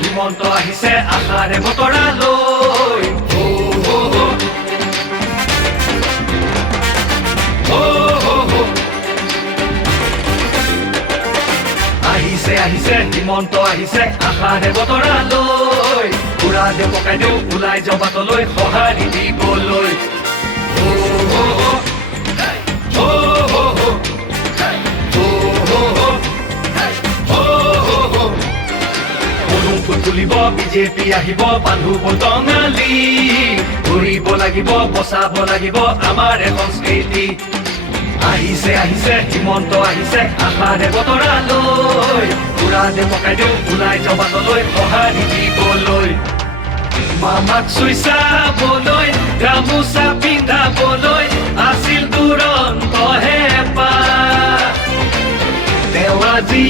হিমন্ত আহিছে আশাৰে বতৰা লৈ আহিছে হিমন্ত আহিছে আশাৰে বতৰা লৈ পুৰা দে পকাই দিওঁ ওলাই যাওঁ বাটলৈ সঁহাৰি দিবলৈ তুলিব বিজেপি আহিব বান্ধু বটঙালী ঘূৰিব লাগিব বচাব লাগিব আমাৰ সংস্কৃতি আহিছে হিমন্ত আহিছে আশাৰে বতৰা লৈ পুৰা দে পকাই দিওঁ ওলাই যাওঁ বাটলৈ সঁহাৰি দিবলৈ মামাক চুই চাবলৈ গামোচা পিন্ধাবলৈ আছিল দুৰন্ত হেঁপাহ তেওঁ আজি